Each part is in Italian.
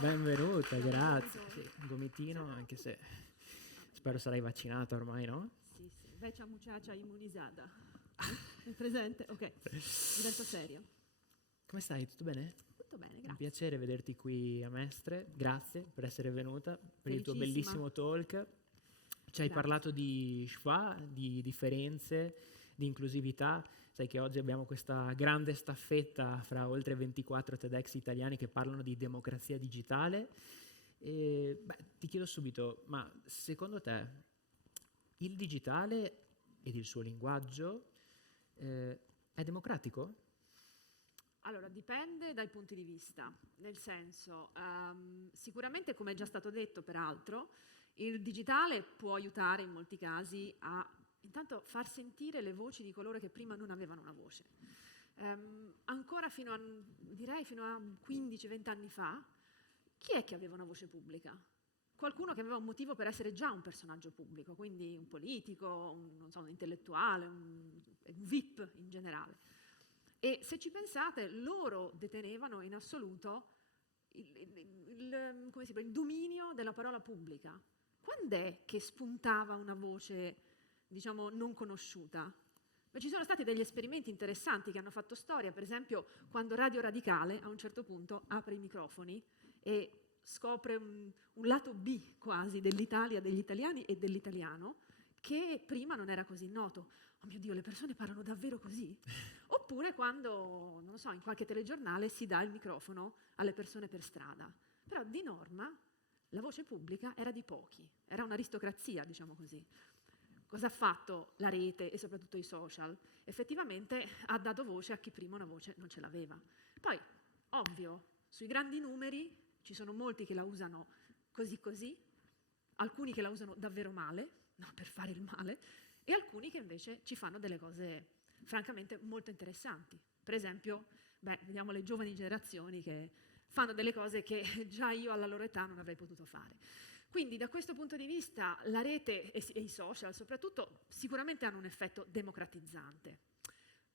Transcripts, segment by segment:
Benvenuta, grazie. Sì, un gomitino, anche se spero sarai vaccinata ormai, no? Sì, sì. Vecchia muchacha immunizzata. È presente? Ok, divento serio. Come stai? Tutto bene? Tutto bene, Un grazie. piacere vederti qui a Mestre. Grazie per essere venuta, per il tuo Felicissima. bellissimo talk. Ci hai Grazie. parlato di schwa, di differenze, di inclusività. Sai che oggi abbiamo questa grande staffetta fra oltre 24 TEDx italiani che parlano di democrazia digitale. Ti chiedo subito, ma secondo te il digitale ed il suo linguaggio è democratico? Allora, dipende dai punti di vista, nel senso, sicuramente, come è già stato detto peraltro, il digitale può aiutare in molti casi a intanto far sentire le voci di coloro che prima non avevano una voce. Ancora fino a 15-20 anni fa, chi è che aveva una voce pubblica? Qualcuno che aveva un motivo per essere già un personaggio pubblico, quindi un politico, non so, un intellettuale, un VIP in generale. E se ci pensate, loro detenevano in assoluto il dominio della parola pubblica. Quando è che spuntava una voce, diciamo, non conosciuta? Ci sono stati degli esperimenti interessanti che hanno fatto storia, per esempio quando Radio Radicale a un certo punto apre i microfoni e scopre un lato B quasi dell'Italia, degli italiani e dell'italiano, che prima non era così noto. Oh mio Dio, le persone parlano davvero così? Oppure quando, non so, in qualche telegiornale si dà il microfono alle persone per strada. Però di norma la voce pubblica era di pochi, era un'aristocrazia, diciamo così. Cosa ha fatto la rete e soprattutto i social? Effettivamente ha dato voce a chi prima una voce non ce l'aveva. Poi, ovvio, sui grandi numeri ci sono molti che la usano così così, alcuni che la usano davvero male, no, per fare il male, e alcuni che invece ci fanno delle cose francamente molto interessanti. Per esempio, vediamo le giovani generazioni che fanno delle cose che già io alla loro età non avrei potuto fare. Quindi da questo punto di vista la rete e i social soprattutto sicuramente hanno un effetto democratizzante.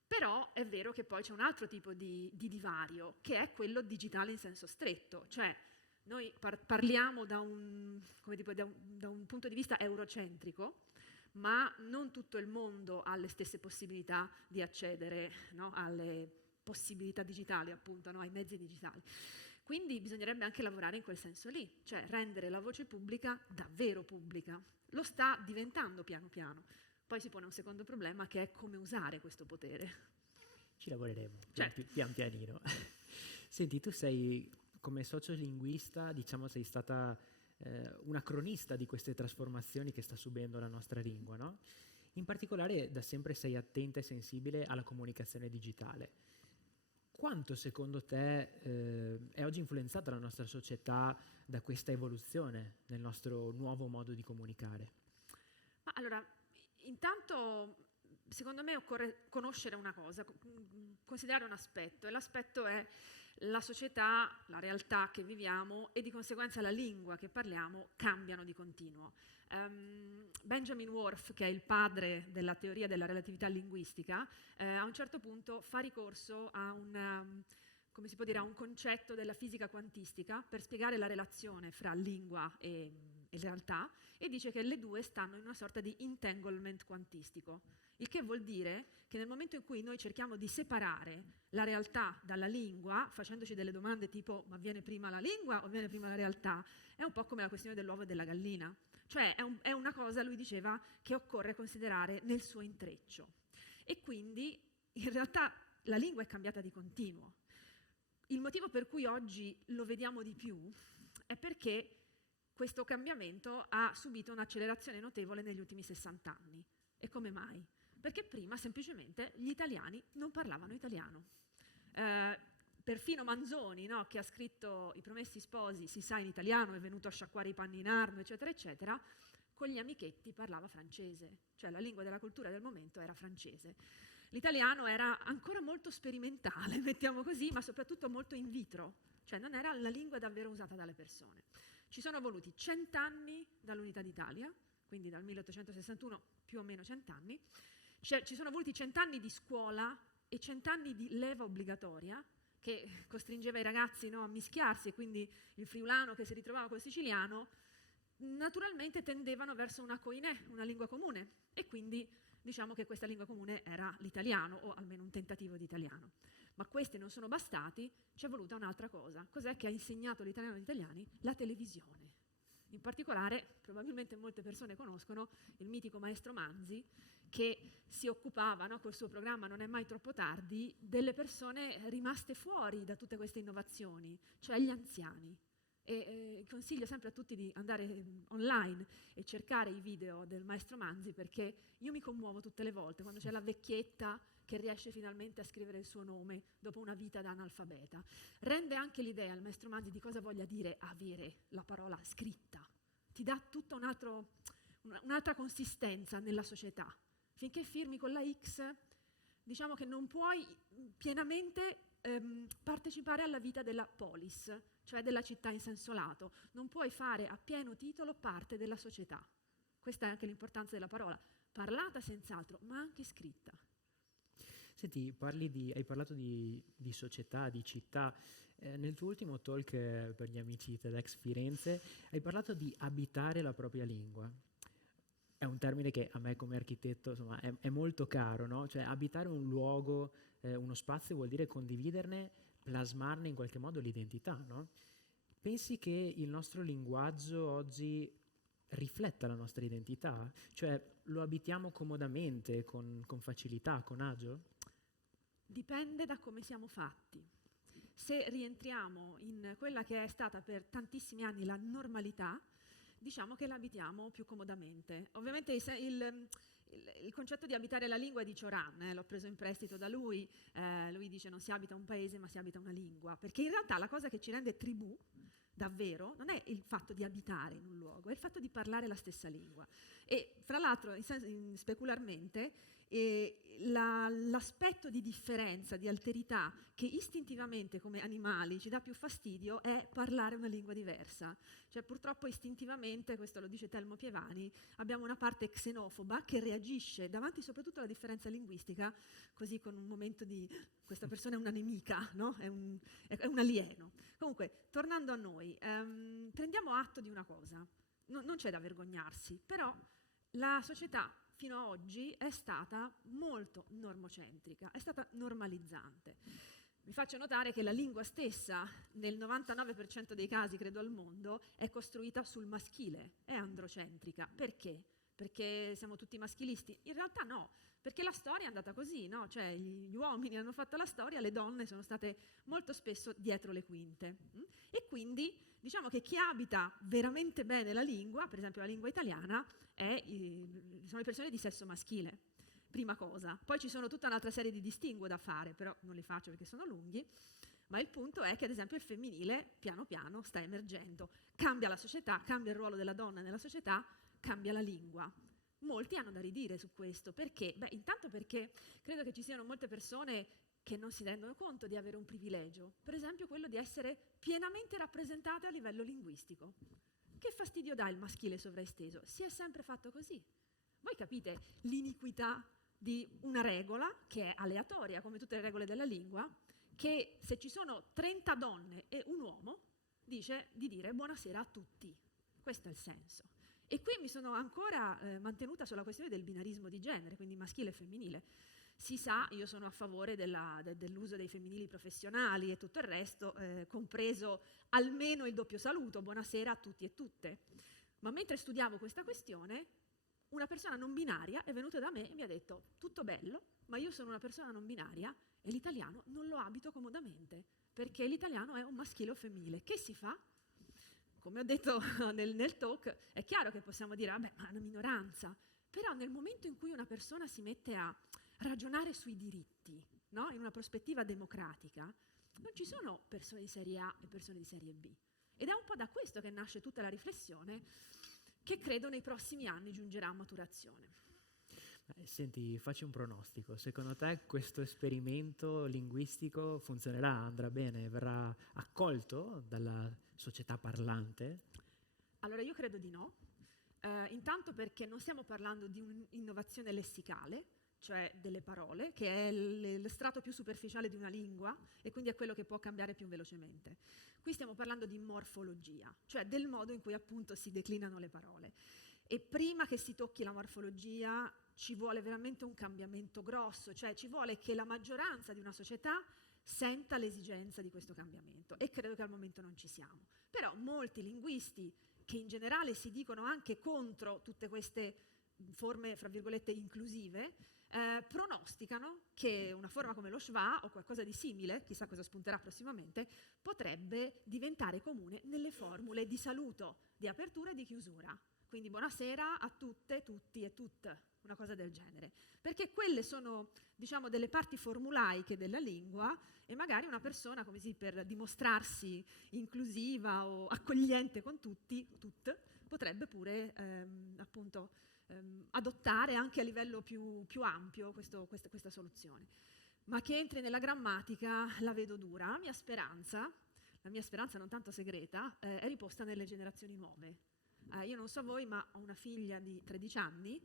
Però è vero che poi c'è un altro tipo di divario, che è quello digitale in senso stretto, cioè noi parliamo da un punto di vista eurocentrico, ma non tutto il mondo ha le stesse possibilità di accedere, no, alle possibilità digitali, appunto, no, ai mezzi digitali. Quindi bisognerebbe anche lavorare in quel senso lì, cioè rendere la voce pubblica davvero pubblica. Lo sta diventando piano piano. Poi si pone un secondo problema che è come usare questo potere. Ci lavoreremo, Certo. pian pianino. Senti, tu sei, come sociolinguista, diciamo, sei stata una cronista di queste trasformazioni che sta subendo la nostra lingua, no? In particolare, da sempre sei attenta e sensibile alla comunicazione digitale. Quanto secondo te è oggi influenzata la nostra società da questa evoluzione nel nostro nuovo modo di comunicare? Ma allora, intanto secondo me occorre conoscere una cosa, considerare un aspetto, e l'aspetto è la società, la realtà che viviamo e di conseguenza la lingua che parliamo cambiano di continuo. Benjamin Worf, che è il padre della teoria della relatività linguistica, a un certo punto fa ricorso a come si può dire, a un concetto della fisica quantistica per spiegare la relazione fra lingua e realtà, e dice che le due stanno in una sorta di entanglement quantistico, il che vuol dire che nel momento in cui noi cerchiamo di separare la realtà dalla lingua, facendoci delle domande tipo ma viene prima la lingua o viene prima la realtà, è un po' come la questione dell'uovo e della gallina. Cioè è una cosa, lui diceva, che occorre considerare nel suo intreccio. E quindi in realtà la lingua è cambiata di continuo. Il motivo per cui oggi lo vediamo di più è perché questo cambiamento ha subito un'accelerazione notevole negli ultimi 60 anni. E come mai? Perché prima semplicemente gli italiani non parlavano italiano. Perfino Manzoni, no, che ha scritto I Promessi Sposi, si sa in italiano, è venuto a sciacquare i panni in Arno, eccetera, eccetera, con gli amichetti parlava francese, cioè la lingua della cultura del momento era francese. L'italiano era ancora molto sperimentale, mettiamo così, ma soprattutto molto in vitro, cioè non era la lingua davvero usata dalle persone. Ci sono voluti 100 anni dall'Unità d'Italia, quindi dal 1861 più o meno 100 anni, ci sono voluti 100 anni di scuola e 100 anni di leva obbligatoria che costringeva i ragazzi, no, a mischiarsi, e quindi il friulano che si ritrovava col siciliano, naturalmente tendevano verso una koiné, una lingua comune, e quindi diciamo che questa lingua comune era l'italiano, o almeno un tentativo di italiano. Ma questi non sono bastati, ci è voluta un'altra cosa. Cos'è che ha insegnato l'italiano agli italiani? La televisione. In particolare, probabilmente molte persone conoscono il mitico maestro Manzi, che si occupava, no, col suo programma Non è mai troppo tardi, delle persone rimaste fuori da tutte queste innovazioni, cioè gli anziani. E consiglio sempre a tutti di andare online e cercare i video del maestro Manzi, perché io mi commuovo tutte le volte quando c'è la vecchietta che riesce finalmente a scrivere il suo nome dopo una vita da analfabeta. Rende anche l'idea al maestro Manzi di cosa voglia dire avere la parola scritta. Ti dà tutta un'altra consistenza nella società. Finché firmi con la X, diciamo che non puoi pienamente partecipare alla vita della polis, cioè della città in senso lato. Non puoi fare a pieno titolo parte della società. Questa è anche l'importanza della parola, parlata senz'altro, ma anche scritta. Senti, hai parlato di società, di città. Nel tuo ultimo talk per gli amici TEDx Firenze hai parlato di abitare la propria lingua. È un termine che a me come architetto, insomma, è molto caro, no? Cioè abitare un luogo, uno spazio vuol dire condividerne, plasmarne in qualche modo l'identità, no? Pensi che il nostro linguaggio oggi rifletta la nostra identità? Cioè lo abitiamo comodamente, con facilità, con agio? Dipende da come siamo fatti. Se rientriamo in quella che è stata per tantissimi anni la normalità, diciamo che la abitiamo più comodamente. Ovviamente il concetto di abitare la lingua è di Cioran, l'ho preso in prestito da lui. Lui dice non si abita un paese ma si abita una lingua, perché in realtà la cosa che ci rende tribù davvero non è il fatto di abitare in un luogo, è il fatto di parlare la stessa lingua. E fra l'altro, specularmente, l'aspetto di differenza, di alterità che istintivamente come animali ci dà più fastidio è parlare una lingua diversa. Cioè purtroppo istintivamente, questo lo dice Telmo Pievani, abbiamo una parte xenofoba che reagisce davanti soprattutto alla differenza linguistica, così con un momento di questa persona è una nemica, no? È un alieno. Comunque, tornando a noi, prendiamo atto di una cosa, non c'è da vergognarsi, però la società fino a oggi è stata molto normocentrica, è stata normalizzante. Vi faccio notare che la lingua stessa, nel 99% dei casi, credo al mondo, è costruita sul maschile, è androcentrica. Perché? Perché siamo tutti maschilisti? In realtà no, perché la storia è andata così, no? Cioè gli uomini hanno fatto la storia, le donne sono state molto spesso dietro le quinte. E quindi diciamo che chi abita veramente bene la lingua, per esempio la lingua italiana, sono le persone di sesso maschile, prima cosa. Poi ci sono tutta un'altra serie di distinguo da fare, però non li faccio perché sono lunghi, ma il punto è che ad esempio il femminile piano piano sta emergendo. Cambia la società, cambia il ruolo della donna nella società, cambia la lingua. Molti hanno da ridire su questo, perché? Beh, intanto perché credo che ci siano molte persone che non si rendono conto di avere un privilegio, per esempio quello di essere pienamente rappresentate a livello linguistico. Che fastidio dà il maschile sovraesteso? Si è sempre fatto così. Voi capite l'iniquità di una regola che è aleatoria, come tutte le regole della lingua, che se ci sono 30 donne e un uomo, dice di dire buonasera a tutti. Questo è il senso. E qui mi sono ancora mantenuta sulla questione del binarismo di genere, quindi maschile e femminile. Si sa, io sono a favore dell'uso dei femminili professionali e tutto il resto, compreso almeno il doppio saluto, buonasera a tutti e tutte. Ma mentre studiavo questa questione, una persona non binaria è venuta da me e mi ha detto tutto bello, ma io sono una persona non binaria e l'italiano non lo abito comodamente, perché l'italiano è un maschile o femminile. Che si fa? Come ho detto nel talk, è chiaro che possiamo dire, vabbè, ma è una minoranza, però nel momento in cui una persona si mette a ragionare sui diritti, no? In una prospettiva democratica, non ci sono persone di serie A e persone di serie B. Ed è un po' da questo che nasce tutta la riflessione che credo nei prossimi anni giungerà a maturazione. Senti, facci un pronostico. Secondo te questo esperimento linguistico funzionerà, andrà bene, verrà accolto dalla società parlante? Allora io credo di no. Intanto perché non stiamo parlando di un'innovazione lessicale, cioè delle parole, che è lo strato più superficiale di una lingua e quindi è quello che può cambiare più velocemente. Qui stiamo parlando di morfologia, cioè del modo in cui appunto si declinano le parole. E prima che si tocchi la morfologia ci vuole veramente un cambiamento grosso, cioè ci vuole che la maggioranza di una società senta l'esigenza di questo cambiamento, e credo che al momento non ci siamo. Però molti linguisti, che in generale si dicono anche contro tutte queste forme, fra virgolette, inclusive, pronosticano che una forma come lo schwa o qualcosa di simile, chissà cosa spunterà prossimamente, potrebbe diventare comune nelle formule di saluto, di apertura e di chiusura. Quindi buonasera a tutte, tutti e tutte, una cosa del genere. Perché quelle sono, diciamo, delle parti formulaiche della lingua, e magari una persona, come si, per dimostrarsi inclusiva o accogliente con tutti, tutte, potrebbe pure appunto adottare anche a livello più ampio questa soluzione. Ma che entri nella grammatica la vedo dura. La mia speranza non tanto segreta, è riposta nelle generazioni nuove. Io non so voi, ma ho una figlia di 13 anni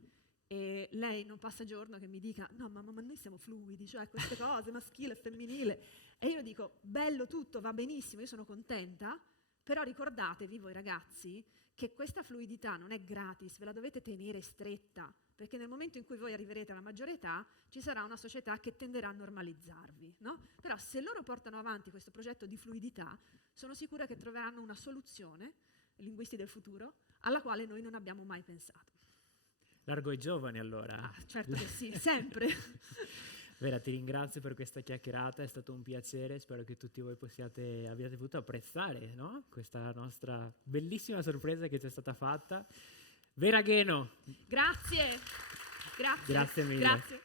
e lei non passa giorno che mi dica no mamma, ma noi siamo fluidi, cioè queste cose, maschile e femminile. E io dico bello tutto, va benissimo, io sono contenta, però ricordatevi voi ragazzi che questa fluidità non è gratis, ve la dovete tenere stretta, perché nel momento in cui voi arriverete alla maggiore età ci sarà una società che tenderà a normalizzarvi, no? Però se loro portano avanti questo progetto di fluidità, sono sicura che troveranno una soluzione, i linguisti del futuro, alla quale noi non abbiamo mai pensato. Largo ai giovani allora. Certo che sì, sempre. Vera, ti ringrazio per questa chiacchierata, è stato un piacere, spero che tutti voi abbiate potuto apprezzare, no? Questa nostra bellissima sorpresa che ci è stata fatta. Vera Gheno! Grazie! Grazie mille. Grazie.